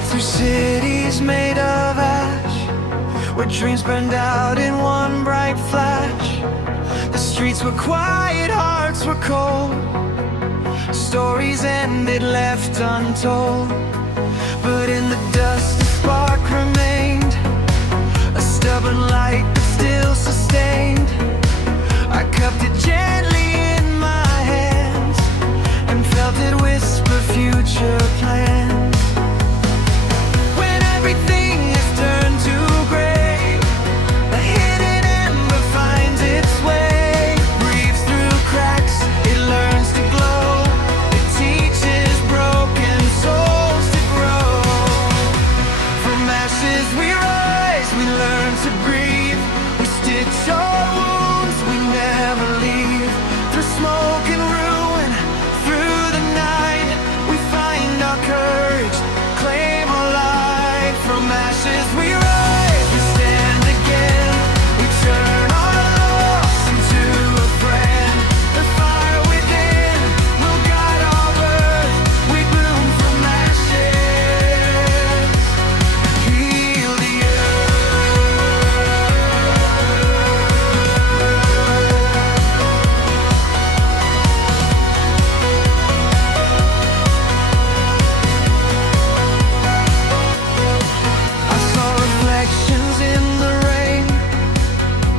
walk through cities made of ash, where dreams burned out in one bright flash. The streets were quiet, hearts were cold, stories ended, left untold. But in the dust a spark remained, a stubborn light that still sustained. I cupped it gently in my hands and felt it whisper future plans. When everything has turned to gray, a hidden ember finds its way, breathes through cracks, it learns to glow, it teaches broken souls to grow. From ashes we rise, we learn to breathe, we stitch our wounds, we never leave. Through smoke and ruin, through the night, we find our courage, claim our light. From ashes we rise, we stand again, we turn our loss into a friend. The fire within will guide our birth, we bloom from ashes, heal the I saw reflections in the rain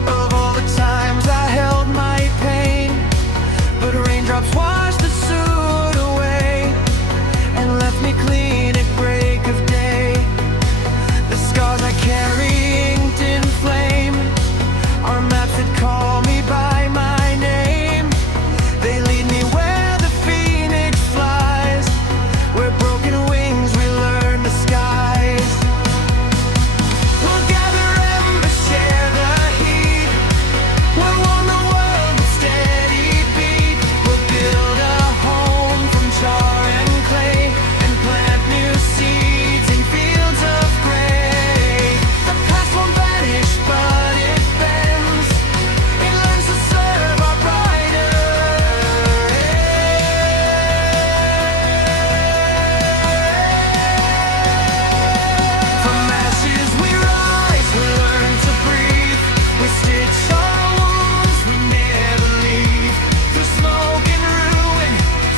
of all the times I held my pain, but raindrops washed the soot away and left me clean at break of day. The scars I carry inked in flame are maps that call me by my name. They lead me where the phoenix flies, where broken wings we learn the skies. We'll gather embers, share the heat, we'll warm the world with steady beat. We'll build a home from char and clay and plant new seeds in fields of gray. The past won't vanish, but it bends, it learns to serve our brighter From ashes we rise, we learn to breathe, we stitch our wounds, we never leave. Through smoke and ruin,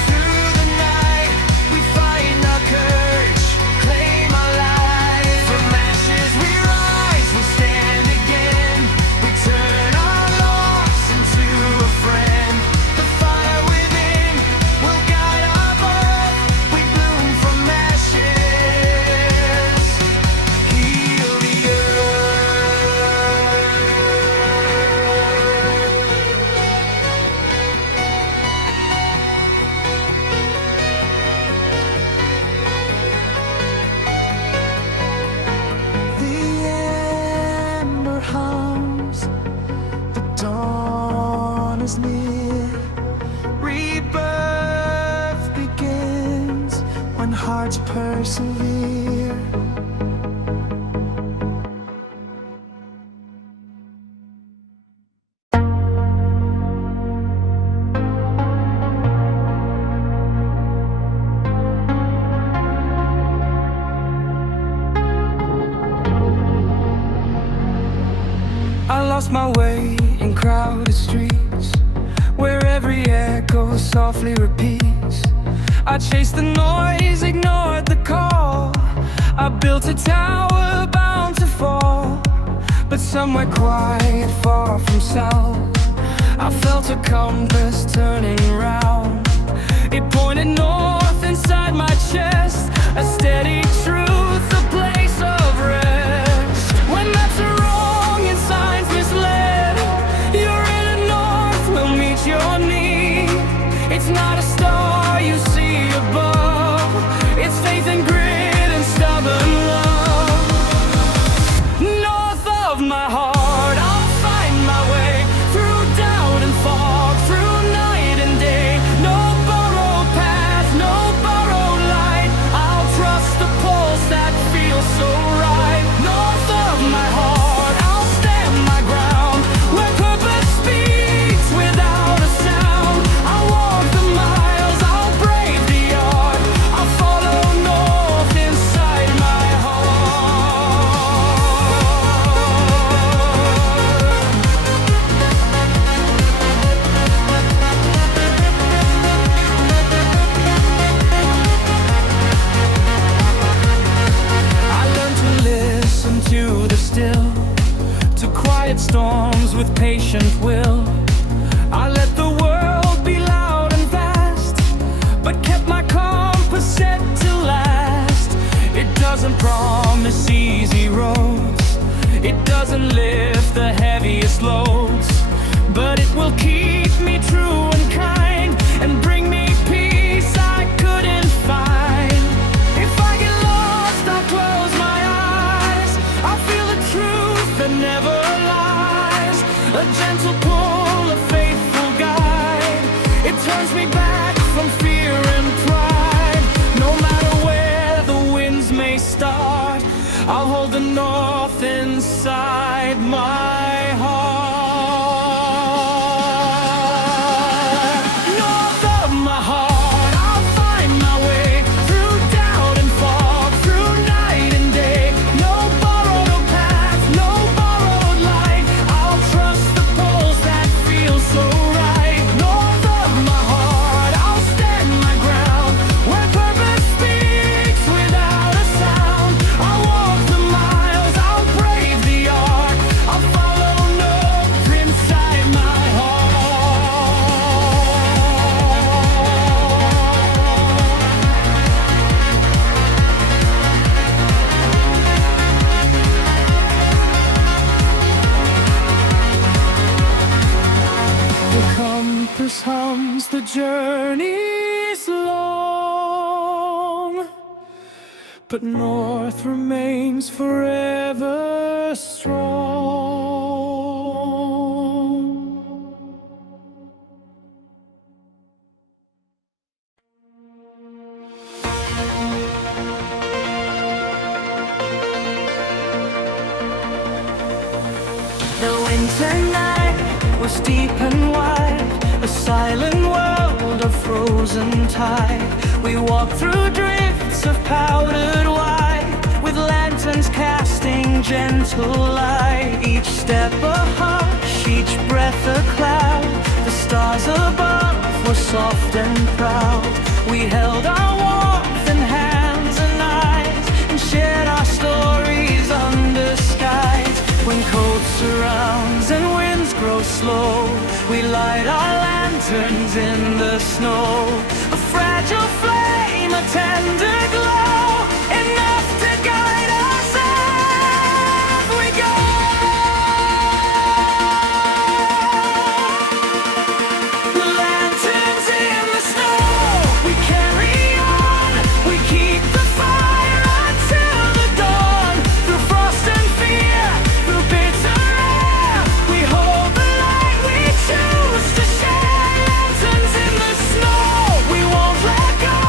through the night, we find our courage, claim our life. From ashes we rise, we stand again, we turn our loss into a friend. The fire within will guide our birth, we bloom from ashes, heal the The ember hums, the dawn is near. Rebirth begins when hearts persevere. I lost my way in crowded streets, where every echo softly repeats. I chased the noise, ignored the call. I built a tower bound to fall, but somewhere quiet, far from sound, I felt a compass turning round. It pointed north inside my chest, a steady truth, a place of rest. When maps are wrong and signs misled, your inner north will meet your need. It's not a star you see above, it's faith and grit and stubborn love. North of my heart, I'll find my way through doubt and fog, through night and day. No borrowed path, no borrowed light, I'll trust the pulse that feels so right. North of my heart, I'll stand my ground, where purpose speaks without a sound. I'll walk the mile doesn't lift the heaviest loads, but it will keep me true and kind and bring me peace I couldn't find. If I get lost, I'll close my eyes. I'll feel the truth that never lies. A gentle pull, a faithful guide. It turns me back from fear and pride. No matter where the winds may start, I'll hold the north inside my heart. North of my heart, I'll find my way through doubt and fog, through night and day. No borrowed path, no borrowed light. I'll trust the poles that feel so right. North of my heart, I'll stand my ground where purpose speaks without a sound. I'll walk the miles, I'll brave the arc. I'll follow north inside my heart. The compass hums, the journey's long, but north remains forever strong. The winter night was deep and wide, a silent world of frozen tide. We walked through drifts of powdered white, with lanterns casting gentle light. Each step a hush, each breath a cloud. The stars above were soft and proud. We held our warmth in hands and eyes, and shared our stories under skies. When cold surrounds and winds grow slow, we light our lanterns in the snow. A fragile flame, a tender glow, enough to guide us as we go. Lanterns in the snow, we carry on. We keep the fire until the dawn. Through frost and fear, through bitter air, we hold the light we choose to share. Lanterns in the snow, we won't let go.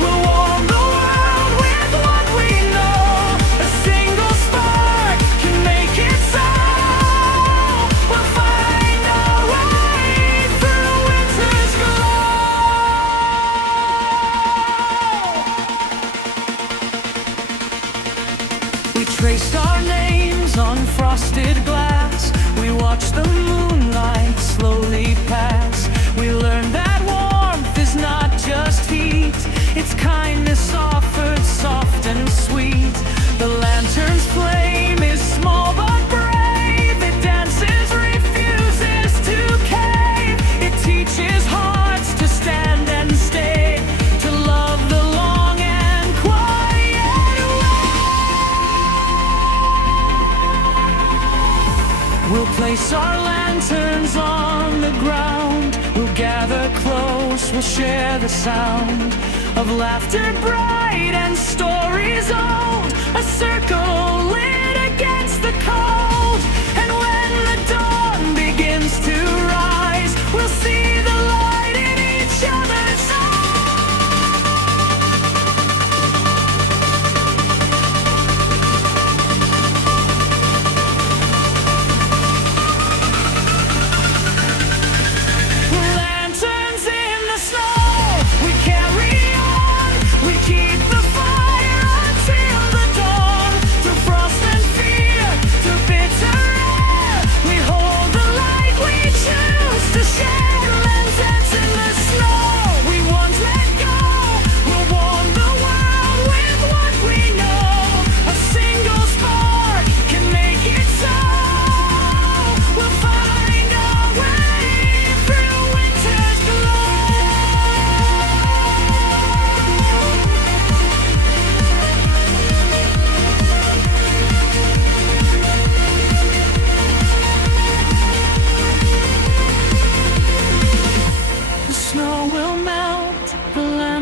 We'll warm the world with what we know. A single spark can make it so. We'll find our way through winter's glow. We traced our names on frosted glass. We watched the moonlight slowly pass. We learned that warmth is not just heat, it's kindness offered soft and sweet. The lantern's flame is small but brave. It dances, refuses to cave. It teaches hearts to stand and stay, to love the long and quiet way. We'll place our lanterns on the ground. We'll gather close, we'll share the sound of laughter bright and stories old. A circle lit against the cold. And when the dawn begins to rise, we'll see the light in each other's lanterns in the snow, we carry on. We keep the fire until the dawn. Through frost and fear, through bitter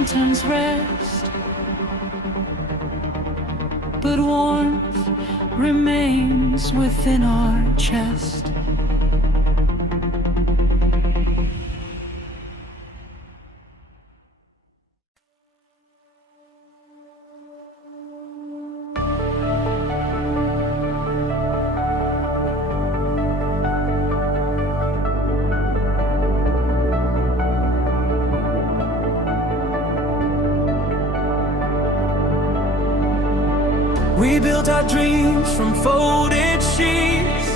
lanterns rest, but warmth remains within our chest. We built our dreams from folded sheets,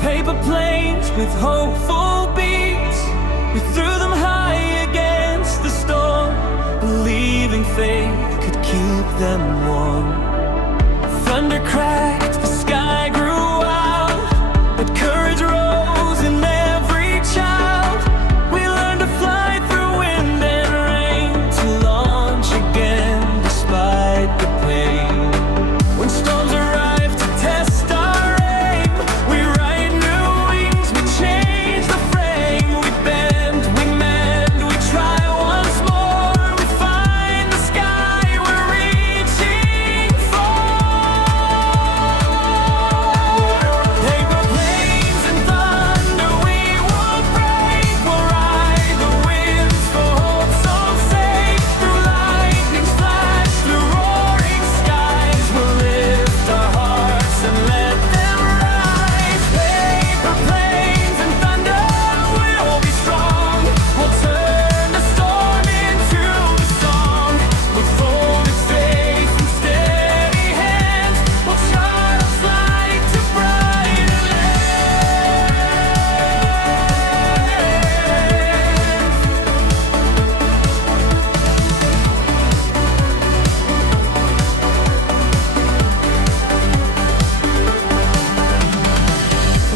paper planes with hopeful beats. We threw them high against the storm, believing faith could keep them warm. Thunder cracked, the sky grew wild, but courage rose in every child. We learned to fly through wind and rain, to launch again despite the pain. When storms arrive to test our aim, we write new wings, we change the frame. We bend, we mend, we try once more. We find the sky we're reaching for. Paper planes and thunder we will break. We'll ride the winds for hope so safe. Through lightning's flash, through roaring skies, we'll lift our hearts and let them rise. Paper planes and thunder, we'll be strong. We'll turn the storm into a song. With folded faith and steady hands, we'll chart a flight to brighter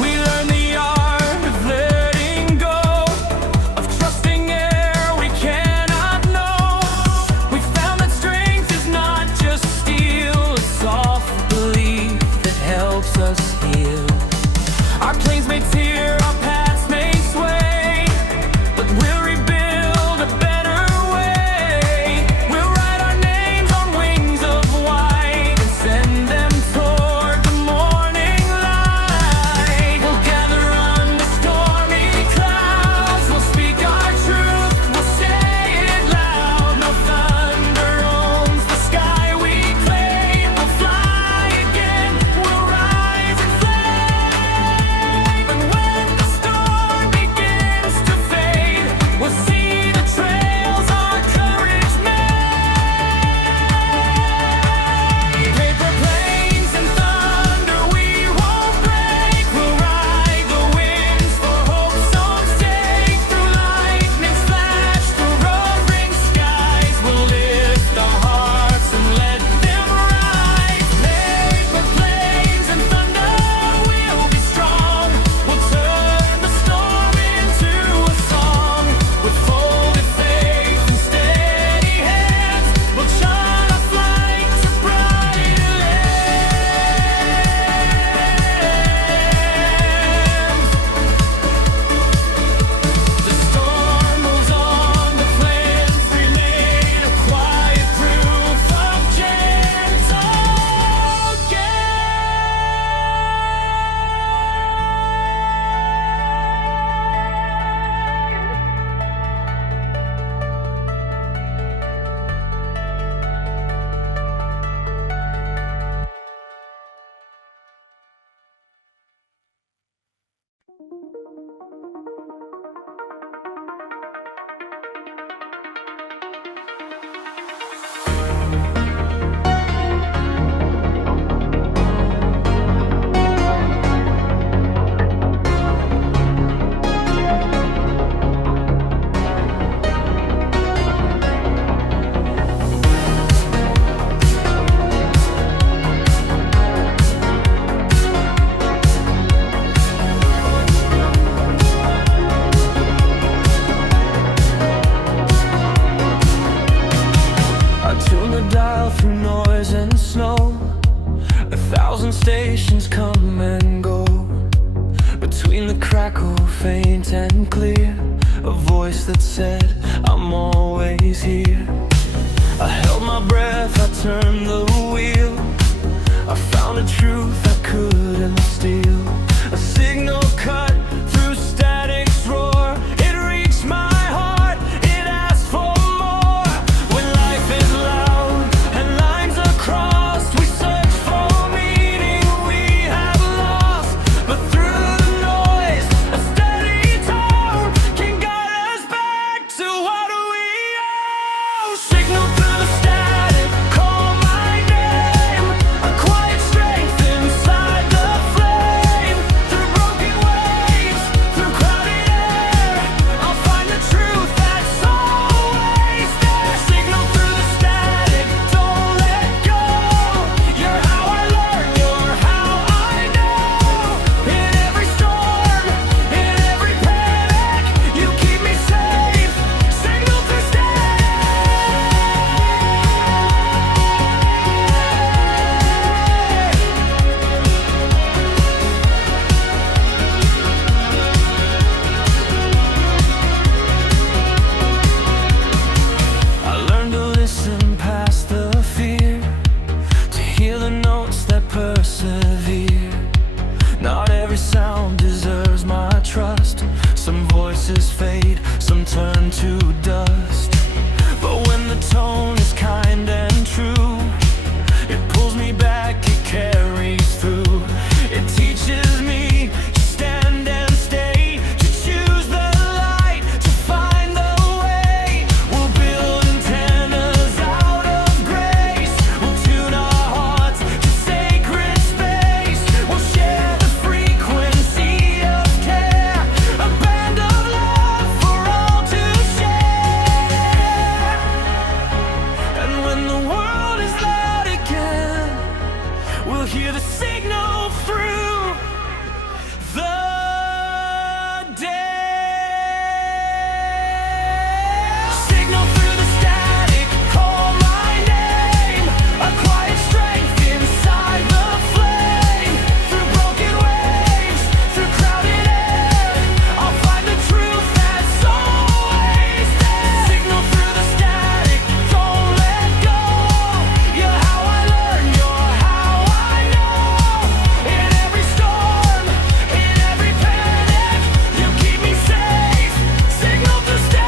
We learn the art of letting go, of trusting air we cannot know. We found that strength is not just steel, a soft belief that helps us heal. Our planes may tear, our paths may sway, but we'll rebuild a better way. We'll write our names on wings of white and send them toward the morning light. We'll gather under stormy clouds, we'll speak our truth, we'll say it loud. No thunder owns the sky we claim. We'll fly again, we'll rise and flame. And when the storm begins to fade, we'll see the trails our courage made. Paper planes and thunder we won't break. We'll ride the winds for hope's own sake. Through lightning's flash, through roaring skies, we'll lift our hearts and let them rise. Paper planes and thunder, we'll be strong. We'll turn the storm into a song. With folded faith and steady hands, we'll chart a flight to brighter lands. The storm moves on, the plans remain, a quiet proof of gentle gain. I tune the dial through noise and snow. 1,000 stations come and go. Between the crackle, faint and clear, a voice that said, I'm always here. I held my breath, I turned the wheel. I found a truth I couldn't steal. A signal cut through static's roar. It reached my heart, it asked for more. When life is loud and lines are crossed, we search for meaning we have lost. But through the noise, a steady tone can guide us back to what we owe. Signal through the static, call my name. A quiet strength inside the flame. Through broken waves, through crowded air, I'll find the truth that's always there. Signal through the static, don't let go. You're how I learn, you're how I know. In every storm, in every panic, you keep me safe. Signal through static. I learned to listen past the fear, to hear the notes that persevere. Not every sound deserves my trust. Some voices fade, some turn to dust. But when the tone is kind and true, it pulls me back, it carries through. It teaches me to stand and stay, to choose the light, to find the way. We'll build antennas out of grace. We'll tune our hearts to sacred space. We'll share the frequency of care, a band of love for all to share. And when the world is loud again, we'll hear the signal through the day. Signal through the static, call my name. A quiet strength inside the flame. Through broken waves, through crowded air, I'll find the truth that's always there. Signal through the static, don't let go. You're how I learn, you're how I know. In every storm, in every panic, you keep me safe. Signal through static.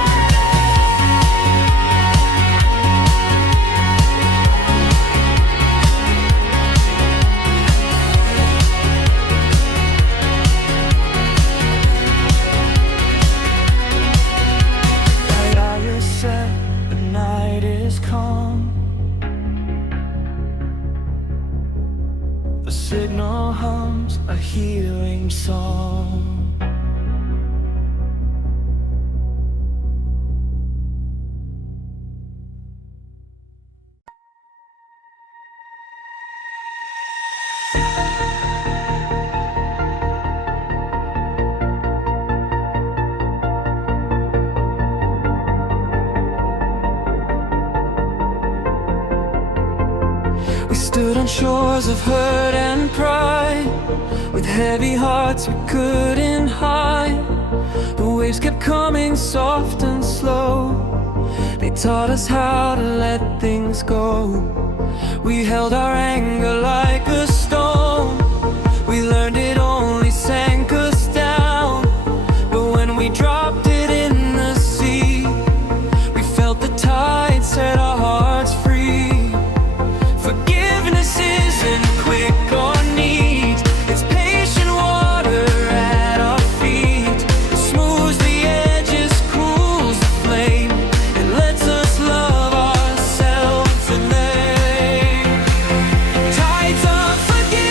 The eye is set, the night is calm. The signal hums a healing song. We stood on shores of hurt and pride, with heavy hearts we couldn't hide. The waves kept coming soft and slow. They taught us how to let things go. We held our anger like a stone. We learned it only sank us down. But when we dropped it in the sea, we felt the tide set our hearts free. Forgiveness isn't quick or neat. It's patient water at our feet. It smooths the edges, cools the flame. It lets us love ourselves in there. Tides of forgiveness.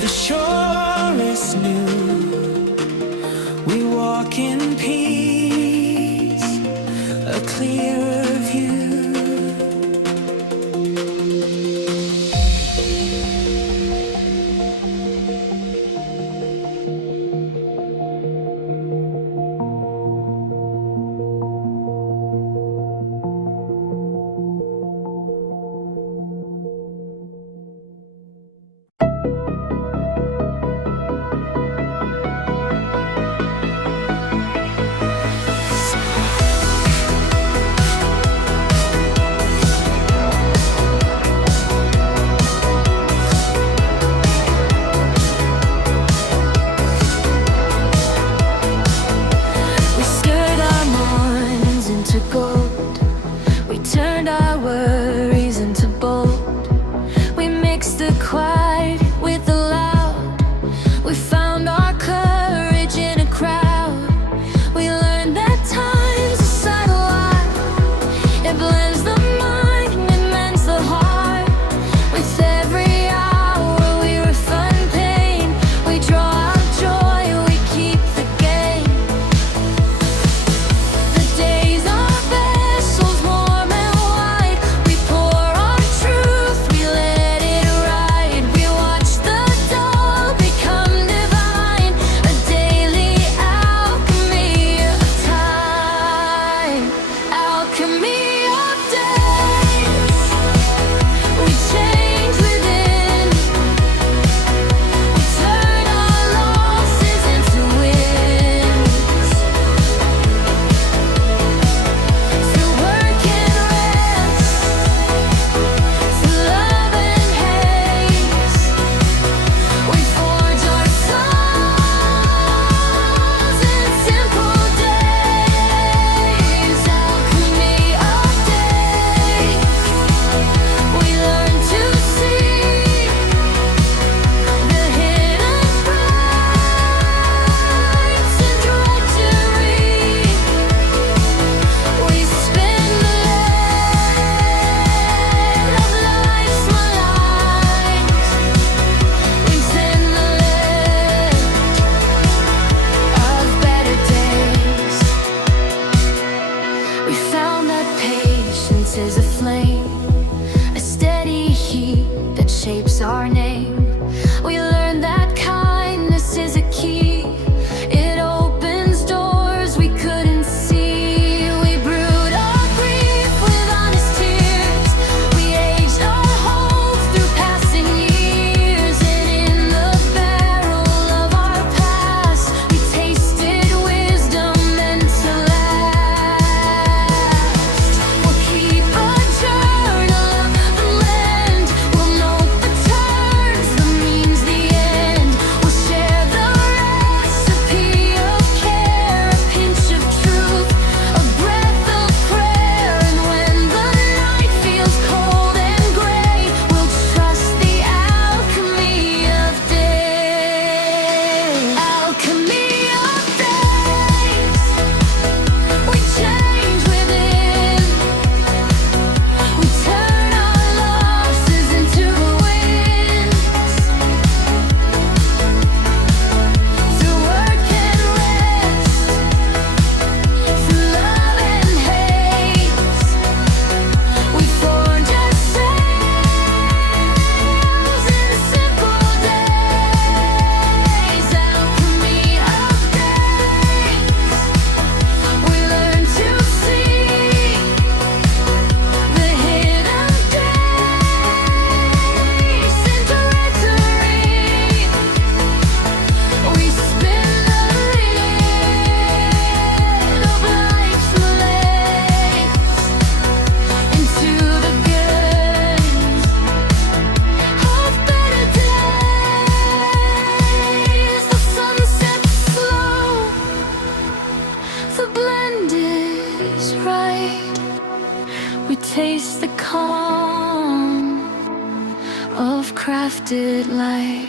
The shore is new. We walk in peace, a clearer view. taste the calm of crafted light.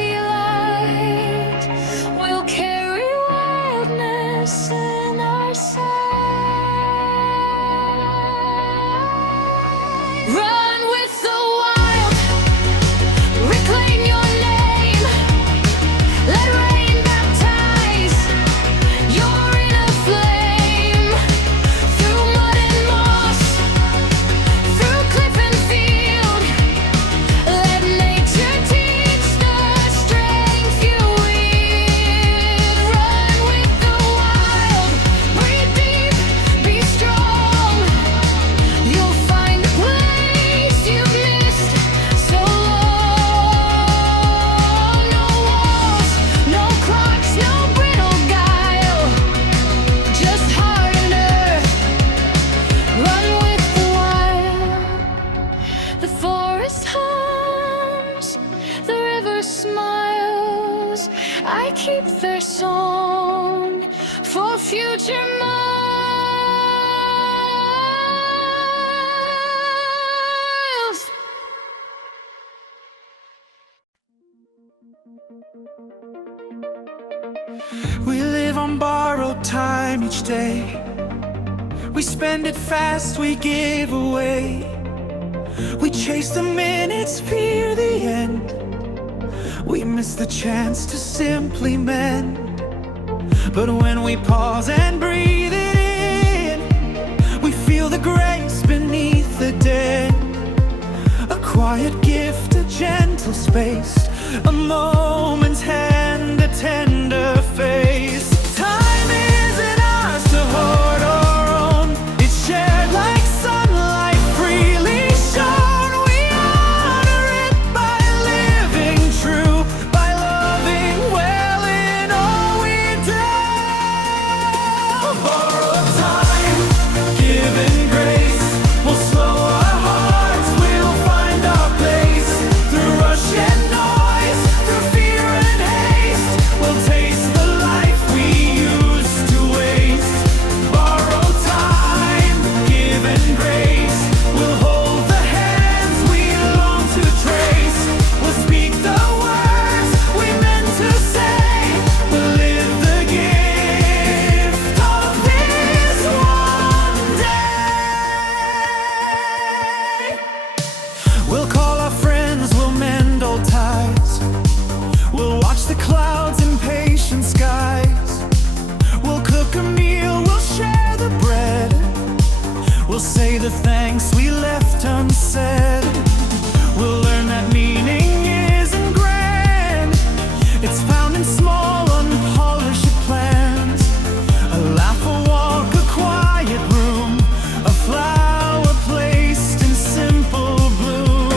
city light. We'll carry wildness in our sight. Run with the wild, reclaim your name. Let rain baptize your inner flame. Through mud and moss, through cliff and field, let nature teach the strength you wield. Run with the wild, breathe deep, be strong. You'll find a place you missed so long. No walls, no clocks, no brittle guile, just heart and earth. Run with the wild. The forest hums, the river smiles. I keep their song for future miles. We live on borrowed time each day. We spend it fast, we give away. We chase the minutes, fear the end. We miss the chance to simply mend. But when we pause and breathe it in, we feel the grace beneath the dead. A quiet gift, a gentle space, a moment's hand, a tender face. Time isn't ours to hoard or own. It's shared like sunlight, freely shown. We honor it by living true, by loving well in all we do. Borrowed time, given grace, will slow our hearts, we'll find our place. Through rush and noise, through fear and haste, we'll taste the life we used to waste. Borrowed time, given grace, we'll hold the hands we long to trace. We'll speak the words we meant to say. We'll live the gift of this one day. We'll call our friends, we'll mend old ties. We'll watch the clouds in patient skies. We'll cook a meal, we'll share the bread. We'll say the thanks we left unsaid. We'll learn that meaning isn't grand. It's found in small, unpolished plans. A laugh, a walk, a quiet room, a flower placed in simple bloom.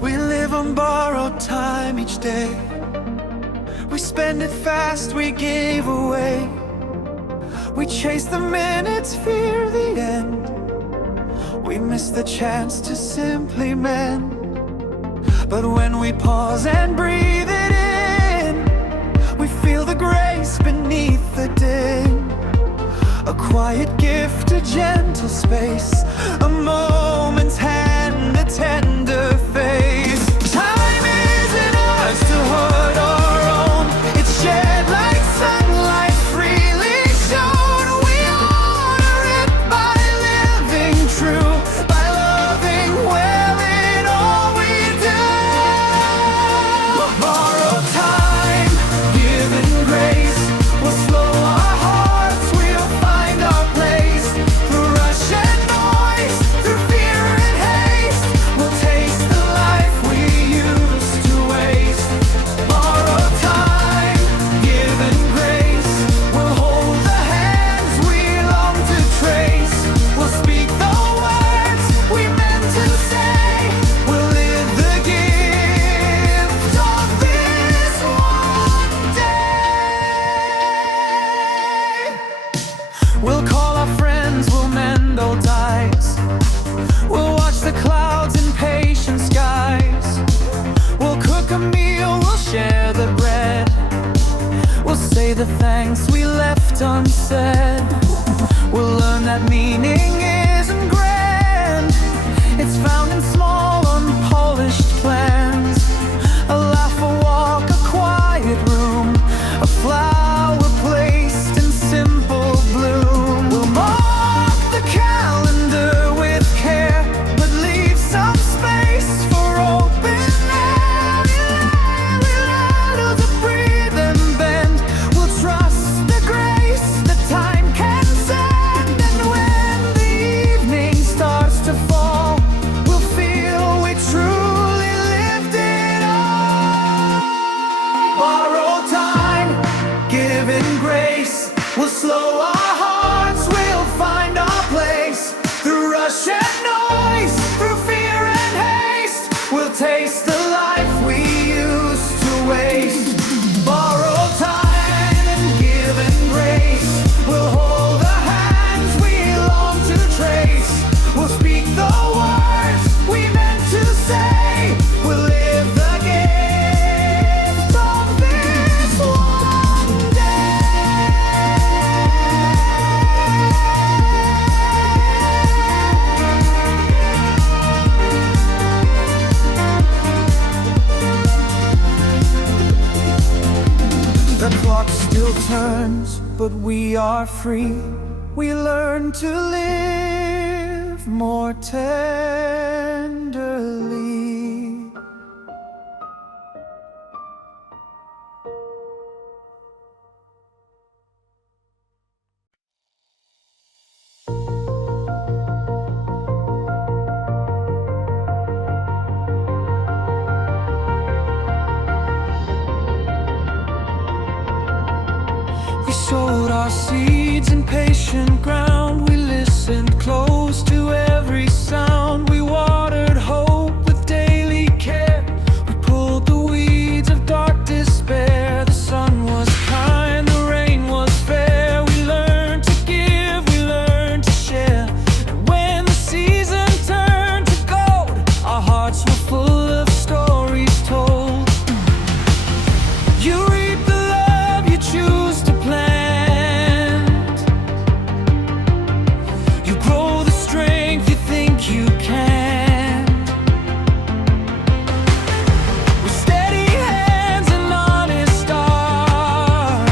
We live on borrowed time each day. We spend it fast, we give away. We chase the minutes, fear the end. We miss the chance to simply mend. But when we pause and breathe it in, we feel the grace beneath the din. A quiet gift, a gentle space, a moment's hand, a tender face. Time isn't ours to hoard or own. It's shared like sunlight, freely shown. We honor it by living true, by loving well in all we do. Borrowed time, given grace, will slow our hearts, we'll find our place. Through rush and noise, through fear and haste, we'll taste the life we used to waste. Borrowed time, given grace, we'll hold the hands we long to trace. We'll speak the words we meant to say. We'll live the gift of this one day. We'll call our friends, we'll mend old ties. We'll watch the clouds in patient skies. We'll cook a meal, we'll share the bread. We'll say the thanks we left unsaid. We'll learn that meaning isn't grand. It's turns, but we are free. We learn to live more tenderly. We sowed our seeds in patient ground. We listened close to every sound. We watered hope with daily care. We pulled the weeds of dark despair. The sun was kind, the rain was fair. We learned to give, we learned to share. And when the season turned to gold, our hearts were full of stories told. You reap the love you choose to plant. You grow the strength you think you can. With steady hands and honest heart,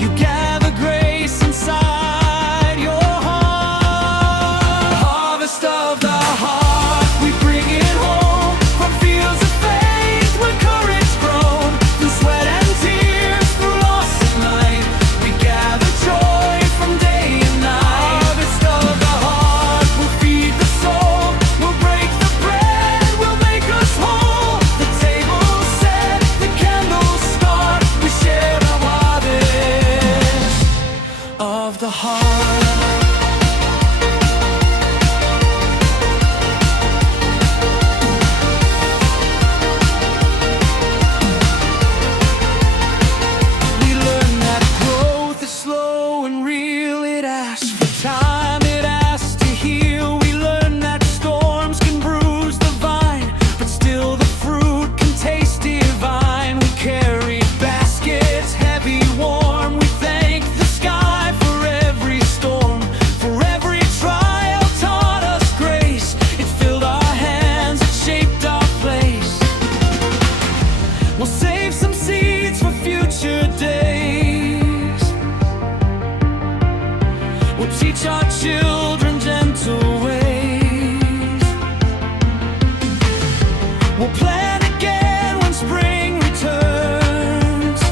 you gather grace inside your heart. Harvest of the heart, we bring it home from fields of faith where courage grown. Through sweat and tears, through loss and light, we gather joy from day and night. Harvest of the heart, we'll feed the soul, we'll break the bread, we'll make us whole. The table's set, the candles start, we share the harvest of the heart. We learn that growth is slow and real. It asks for time, it asks to heal. We learn that storms can bruise the vine, but still the fruit can taste divine. We carry baskets heavy, warm. We thank the sky for every storm, for every trial taught us grace. It filled our hands, it shaped our place. We'll save some seeds for future days. We'll teach our children gentle ways. We'll plant again when spring returns.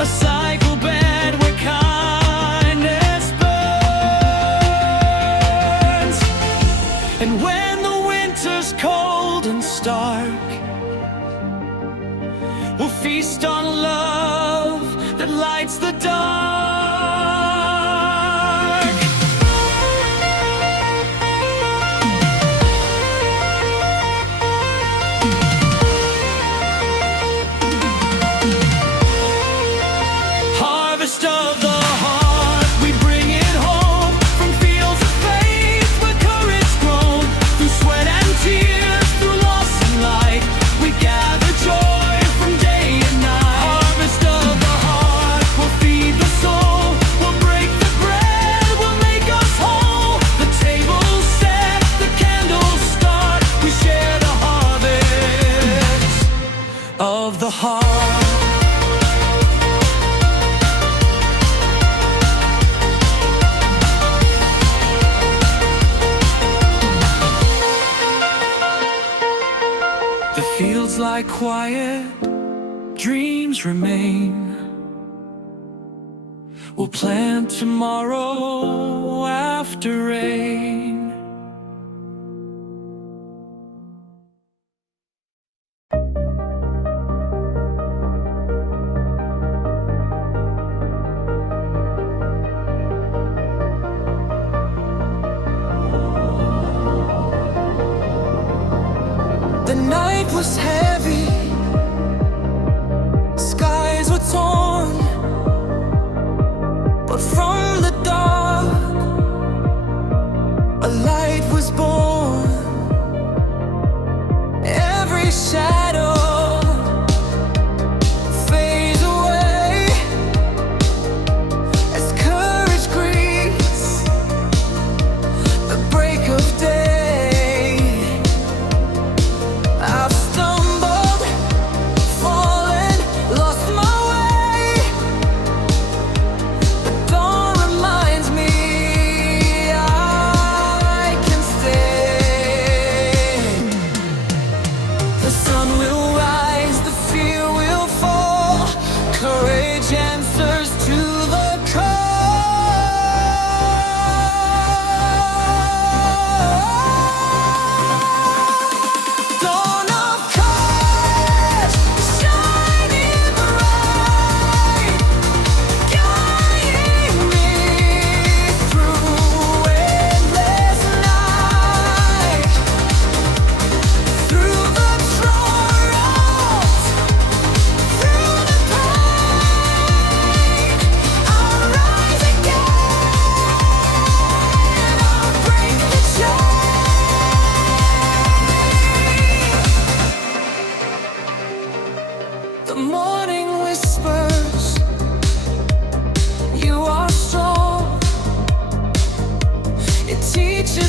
A cycle bed where kindness burns. And when the winter's cold and stark, we'll feast on love that lights the dark. Harvest of the heart, we bring it home from fields of faith where courage grown. Through sweat and tears, through loss and light, we gather joy from day and night. Harvest of the heart, we'll feed the soul, we'll break the bread, we'll make us whole. The table's set, the candles start, we share the harvest of the heart. The fields lie quiet, dreams remain. We'll plant tomorrow after rain. The night was heavy, skies were torn, but from the dark, a light was born. Every shadow fades away as courage greets the break of day. I've stumbled, fallen, lost my way.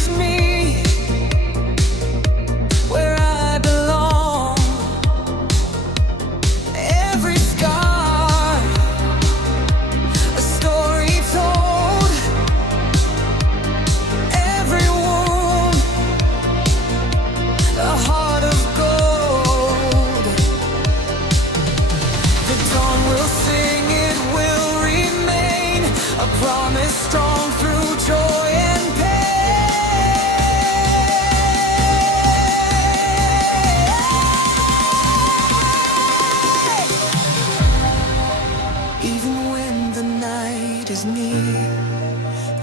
is me, where I belong. Every scar, a story told. Every wound, a heart of gold. The dawn will sing, it will remain, a promise strong through joy and pain. Even when the night is near,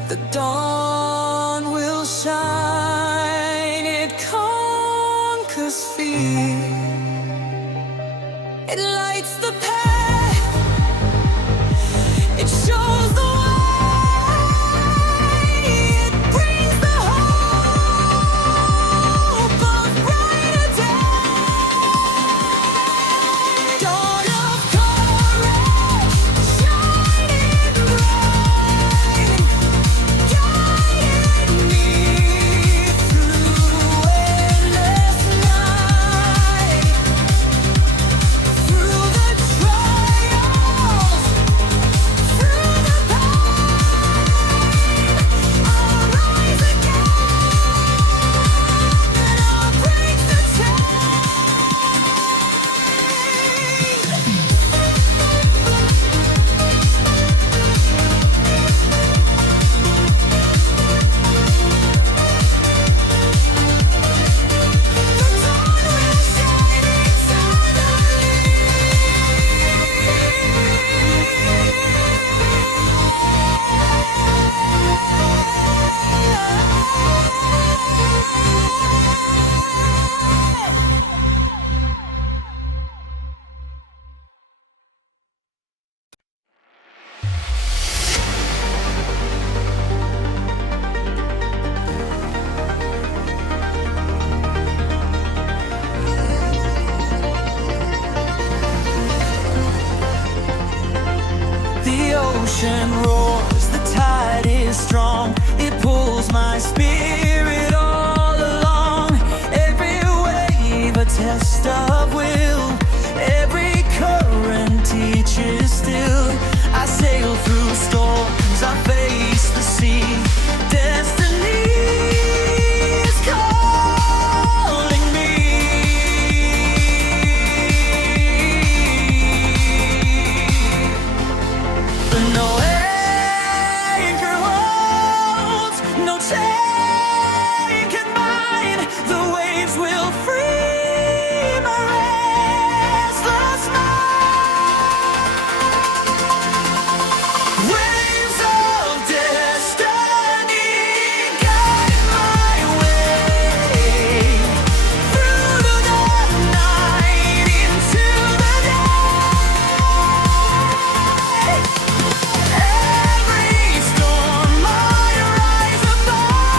the dawn will shine. It conquers fear. It lights the path. It shows the way. It brings the hope of brighter day. Dawn of courage, shining bright, guiding me through endless night, through the trials, through the pain. I'll rise again, and I'll break the chain. The ocean roars, the tide is strong. It pulls my spirit all along. Every wave a test of will. Every current teaches still. I sail through storms, I face the sea. Destiny is calling me. No anchor holds, no chain can bind. The waves will free my restless mind. Waves of destiny guide my way through the night into the day. Every storm I rise above,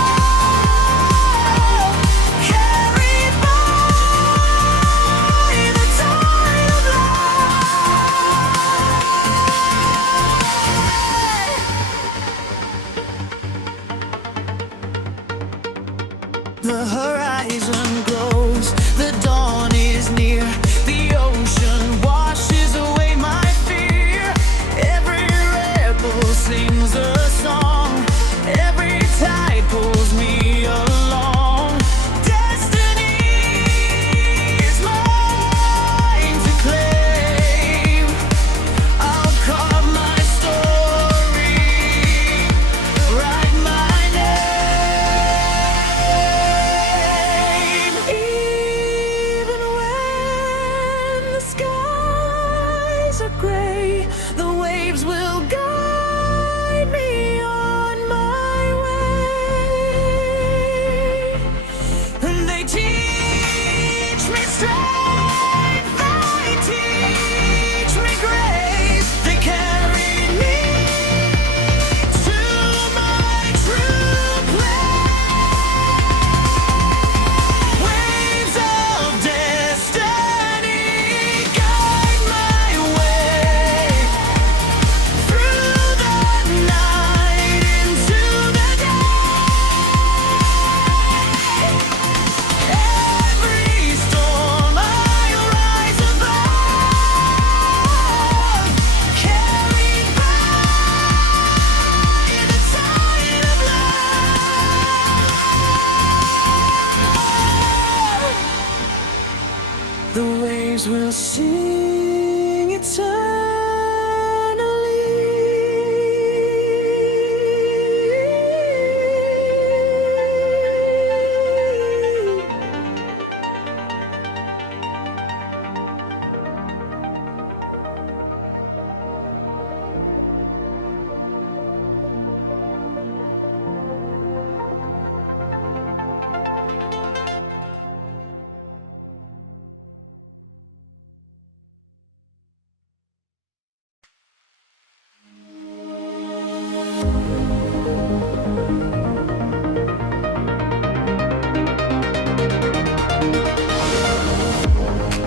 carried by the tide of life. The horizon glows, the dawn is near. The ocean washes away my fear. Every rebel sings a song. Every tide pulls me along. Destiny is mine to claim. I'll carve my story, write my name. will sing eternally.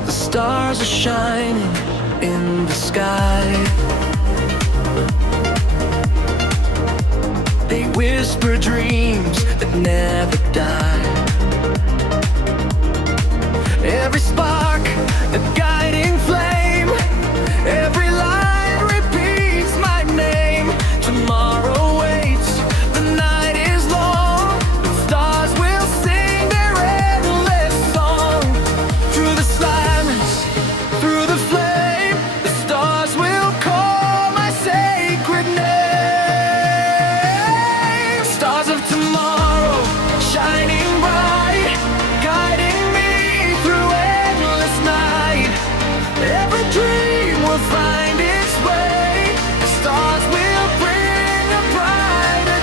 The stars are shining in the sky. They whisper dreams that never die. Every spark, a guiding flame. Every line repeats my name. Tomorrow waits, the night is long. The stars will sing their endless song. Through the silence, through the flame, the stars will call my sacred name. Stars of tomorrow, shining bright, guiding me through endless night. Every dream will find its way. The stars will bring a brighter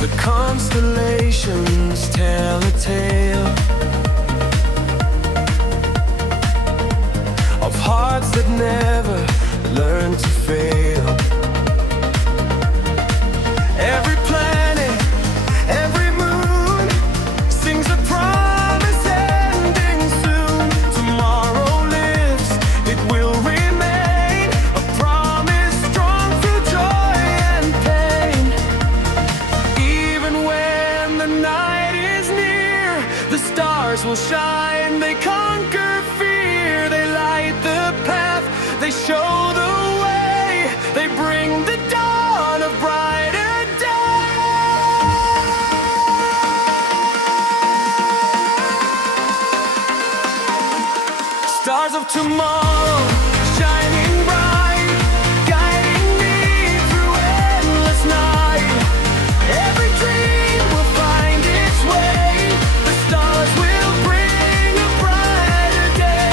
The constellations tell a tale of hearts that never learn to fail. Every planet, every moon sings a promise ending soon. Tomorrow lives, it will remain a promise strong through joy and pain. Even when the night is near, the stars will shine. They conquer fear. They light the path. They show the way. They bring the dawn of brighter days. Stars of tomorrow, shining bright, guiding me through endless night. Every dream will find its way. The stars will bring a brighter day.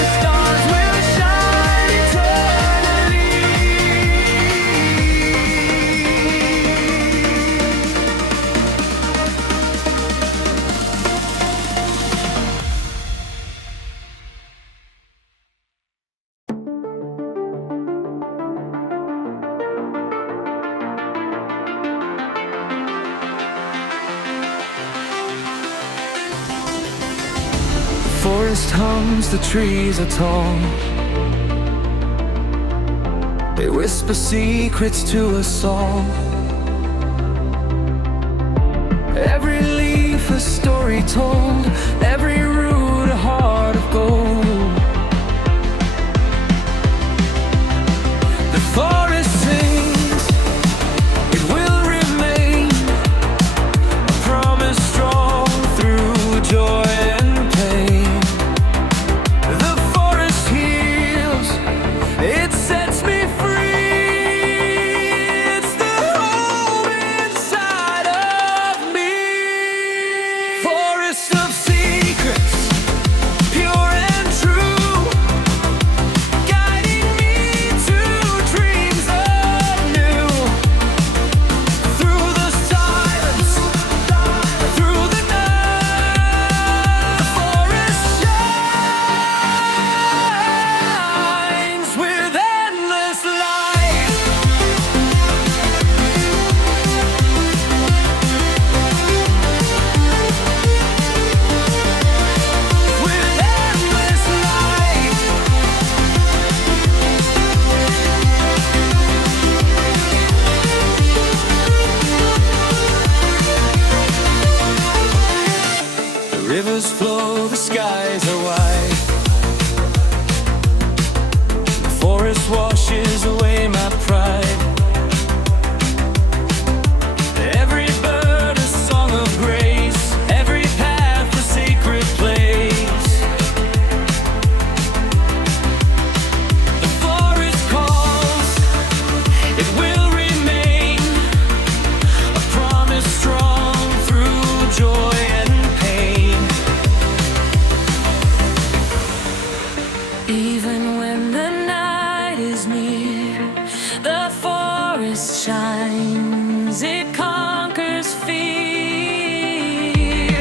The stars will shine eternally. The forest hums, the trees are tall. They whisper secrets to us all. Every leaf a story told, every root a heart of gold. The forest sings, it will remain a promise strong through joy and pain. The forest heals, it sets me free. It's the home inside of me. Forest of secrets. know the skies are wide. The forest washes away my pride. Every bird a song of grace, every path a sacred place. The forest calls, it will remain a promise strong through joy and pain. Even when the night is near, the forest shines, it conquers fear.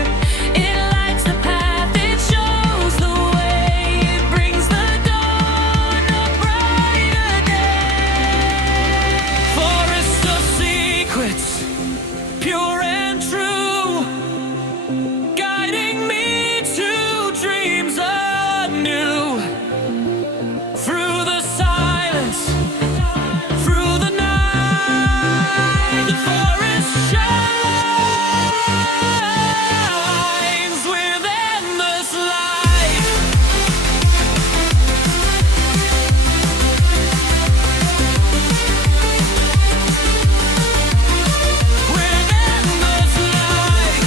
It lights the path, it shows the way, it brings the dawn, a brighter day. Forest of secrets, pure and true, guiding me to dreams anew. Through the silence, through the night, the forest shines with endless light. With endless light.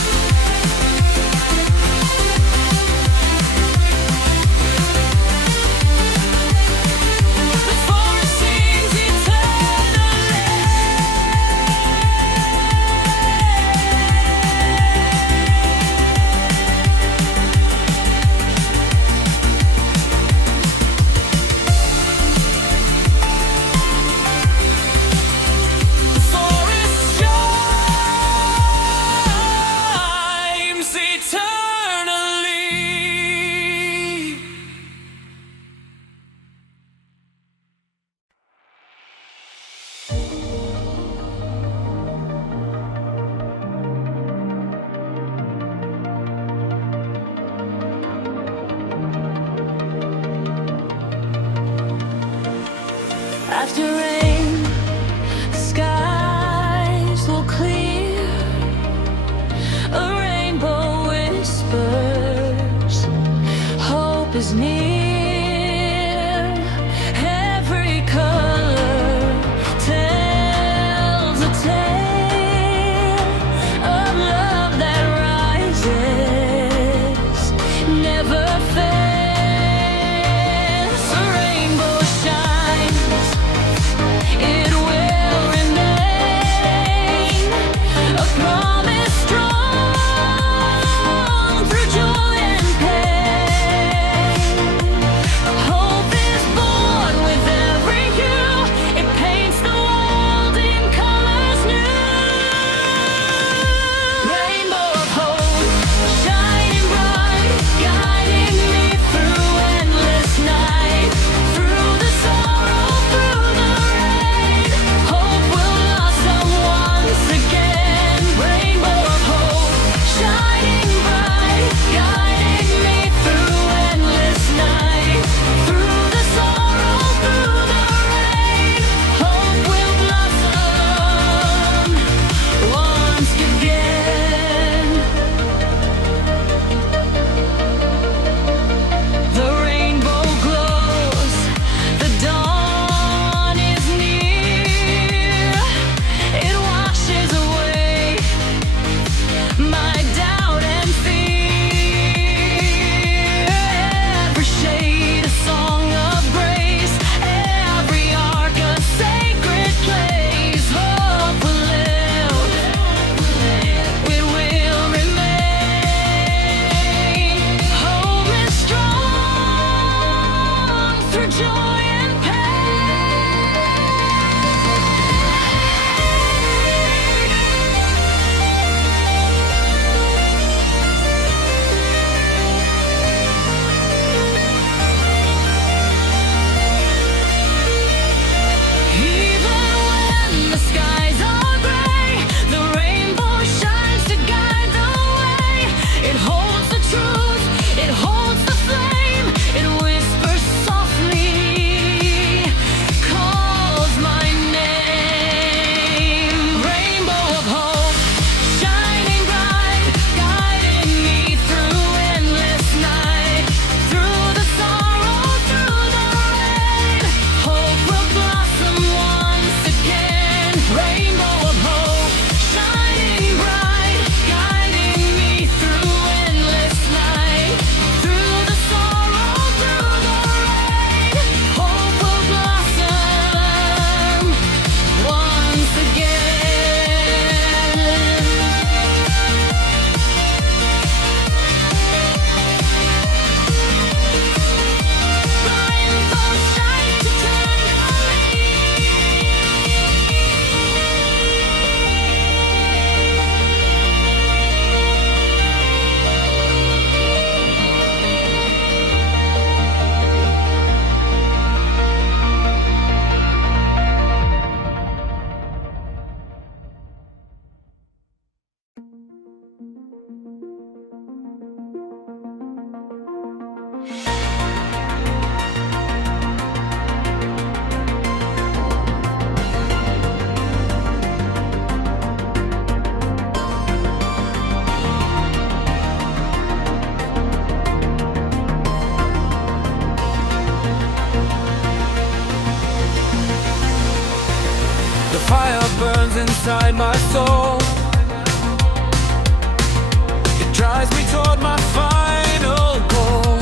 The forest sings eternally. The forest shines eternally. After rain, the skies will clear. A rainbow whispers, hope is near. Every color tells a tale of love that rises, never fails. A rainbow shines, it will remain a promise strong through joy and pain. Hope is born with every hue, it paints the world in colors new. Rainbow of hope, shining bright, guiding me through inside my soul. It drives me toward my final goal.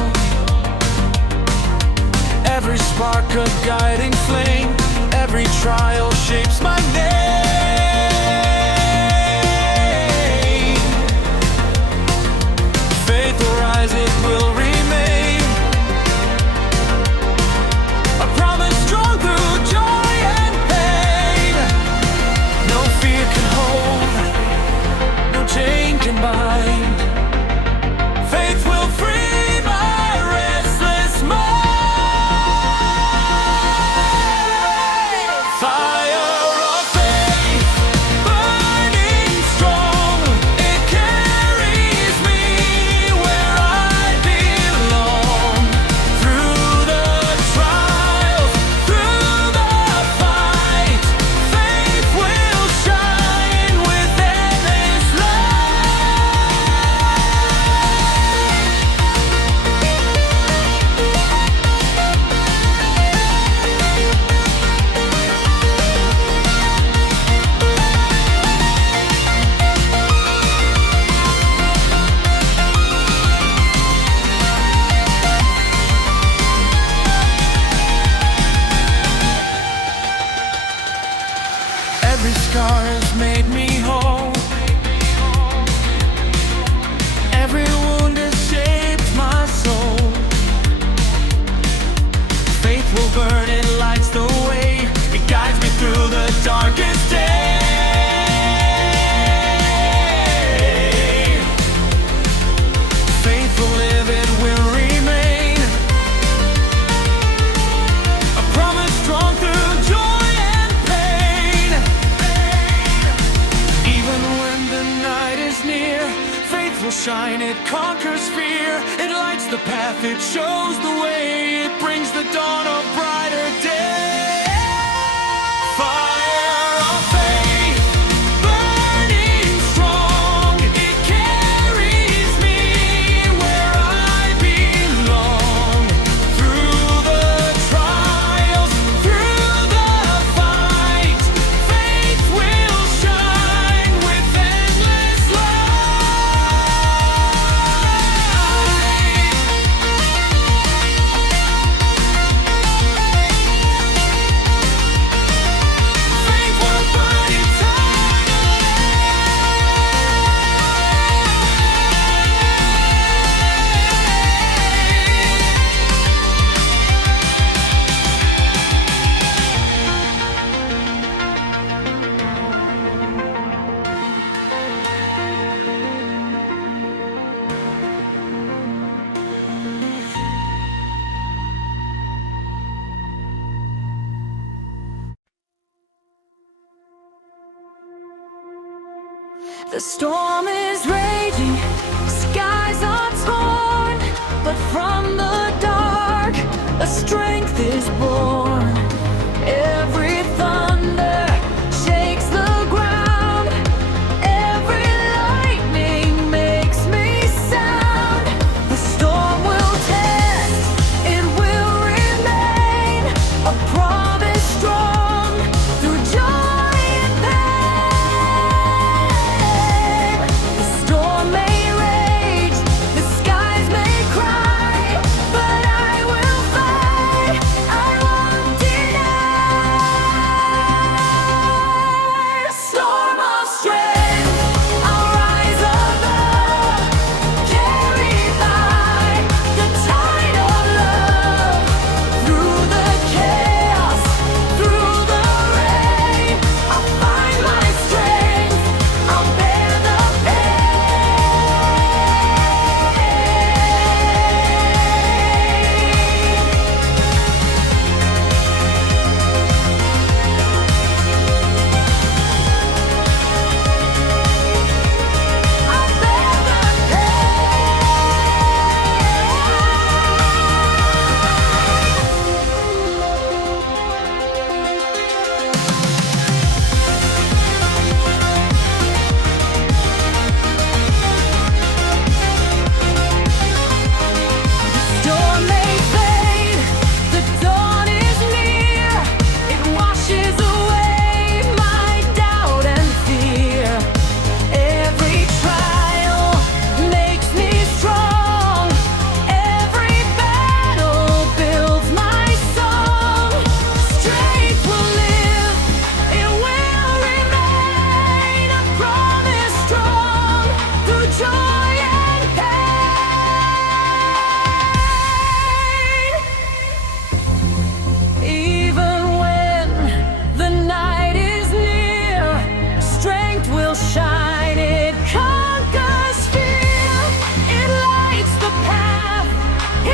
Every spark a guiding flame, every trial shapes my name. Faith will rise, it will remain. A promise strong through joy and pain. No fear can hold, no chain can bind. Faith will free my restless mind. Fire of faith, burning strong. It carries me where I belong. Through the trials, through the fight, faith will shine with endless Every scar has made me whole. Every wound has shaped my soul. Faith will burn, it lights the way. It guides me through the darkest day. Faith will live, it will remain. A promise strong through joy and pain. Even when the night is near, faith will shine, it conquers fear. It lights the path, it shows the way. It brings the dawn of brighter day. Fire of faith, burning strong. It carries me where I belong. Through the trials, through the fight, faith will shine with endless light. Faith will burn The storm is raging, skies are torn, but from the dark, a strength is born. Every thunder shakes the ground, every lightning makes me sound. The storm will test, it will remain, a promise strong through joy and pain. The storm may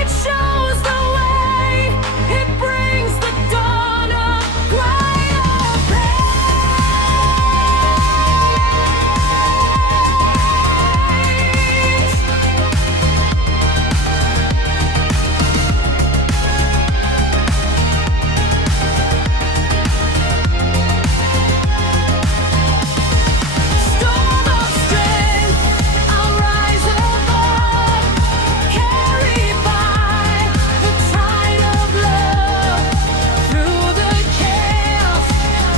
It shows the way, it brings the dawn of brighter days. Storm of strength, I'll rise above, carried by the tide of love. Through the chaos,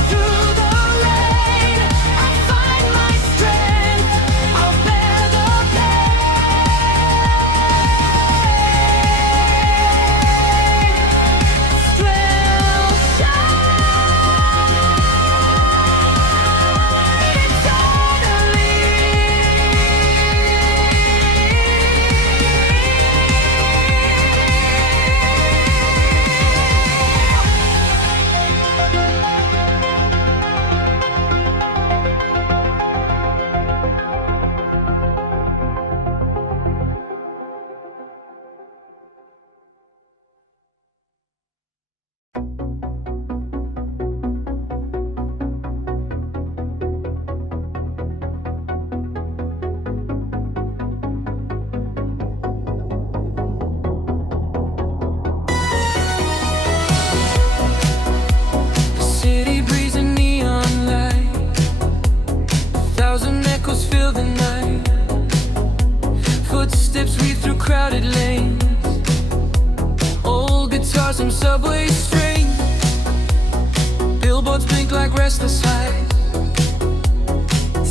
through the rain, I'll find my strength, I'll bear the pain. Still The city breathes a neon light, 1,000 echoes fill the night. Footsteps weave through crowded lanes, old guitars and subway strings. Billboards blink like restless eyes,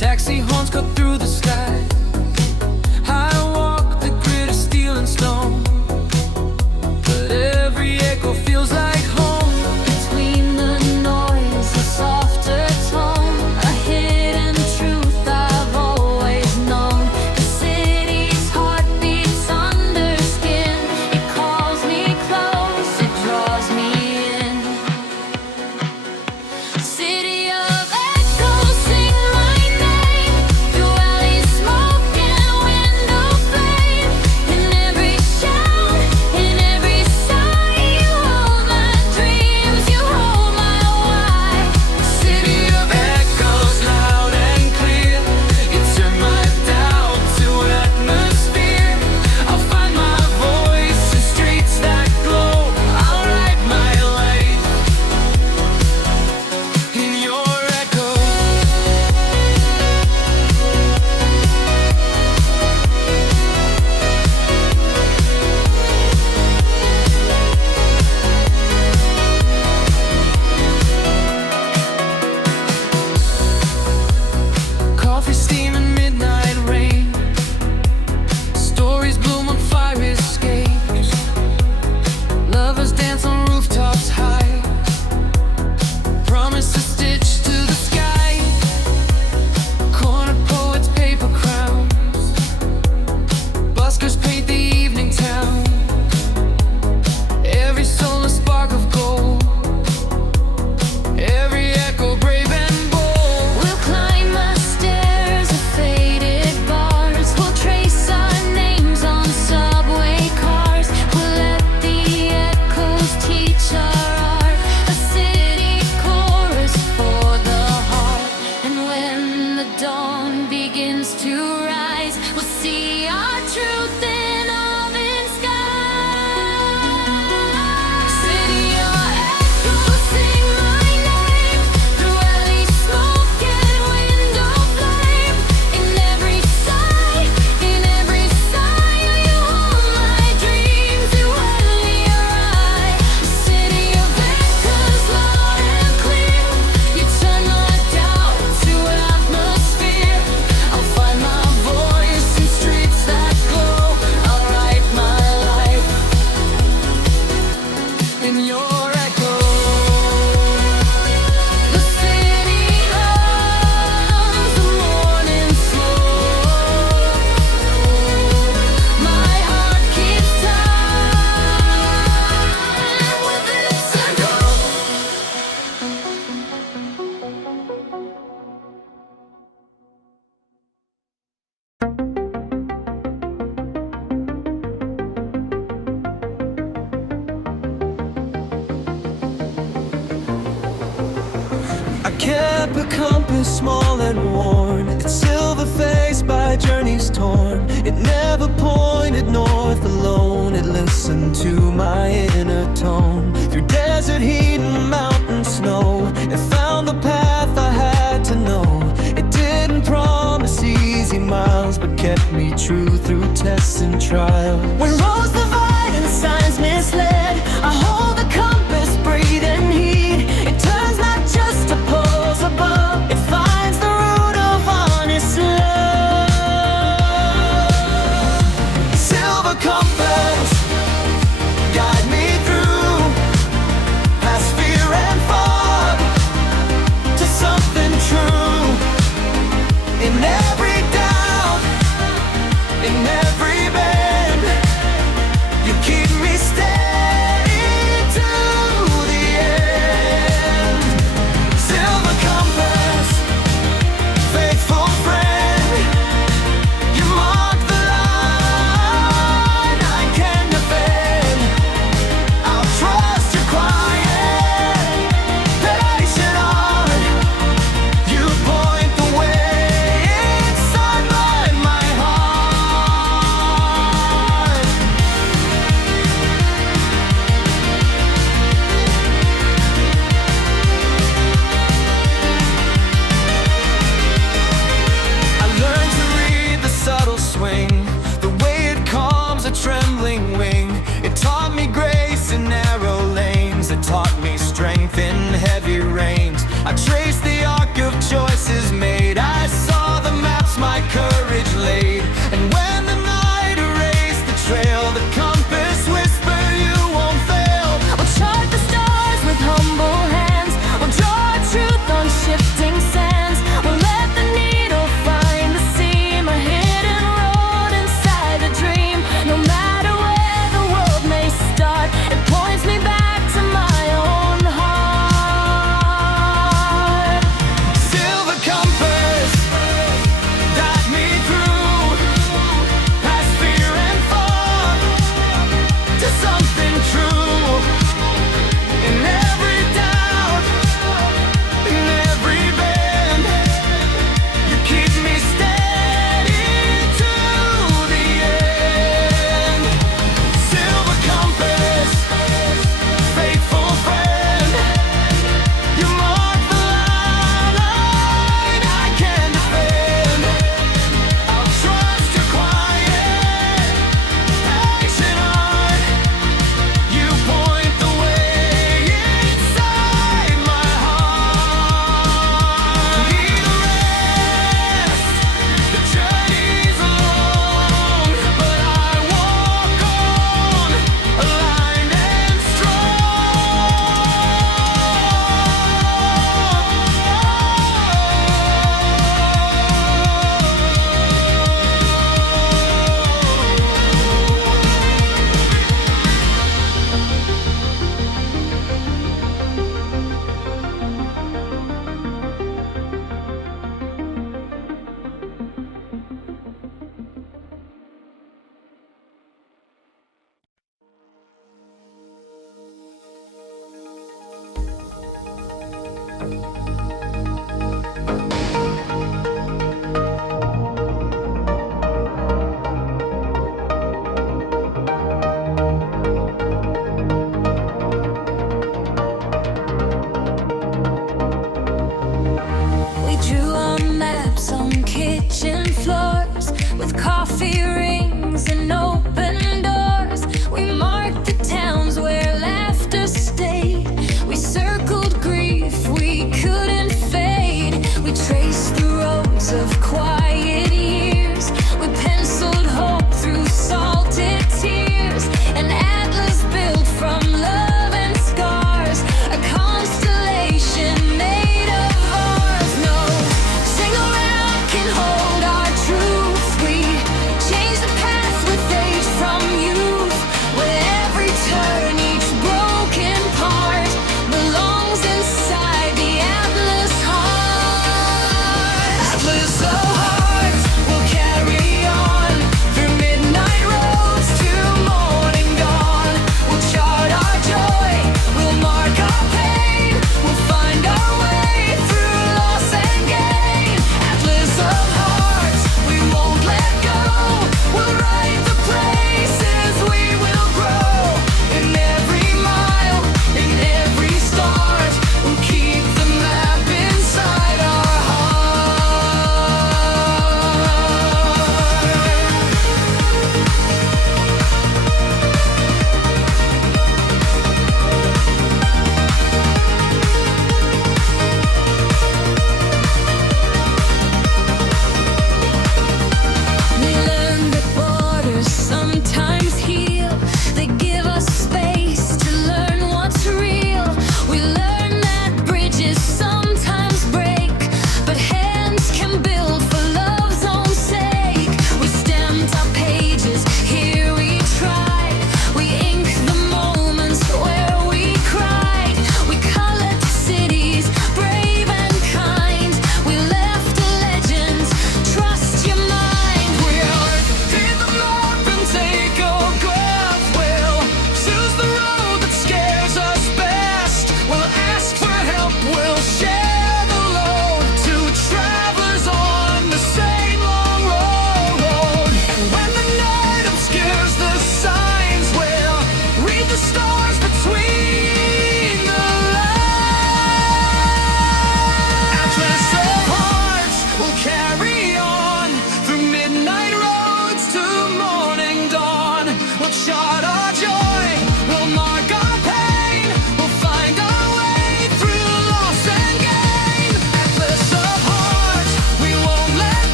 taxi horns cut through the sky. I walk the grid of steel and stone, but every echo feels like home. Between the noise, a softer tone, a hidden truth I've always known. The city's heart beats under skin. It calls me close, it draws me in. City of echoes, sing my name through alleys, smoke and window flame. In every shadow kept a compass small and worn. It's silver-faced by journeys torn. It never pointed north alone. It listened to my inner tone. Through desert heat and mountain snow, it found the path I had to know. It didn't promise easy miles, but kept me true through tests and trials. When roads divide and signs misled, I hold the compass, breathe and heed. It turns not just to poles above, it finds the root of honest love. Silver compass, guide me through past fear and fog to something true. In every doubt, in every bend,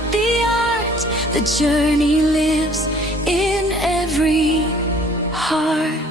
not the art. The journey lives in every heart.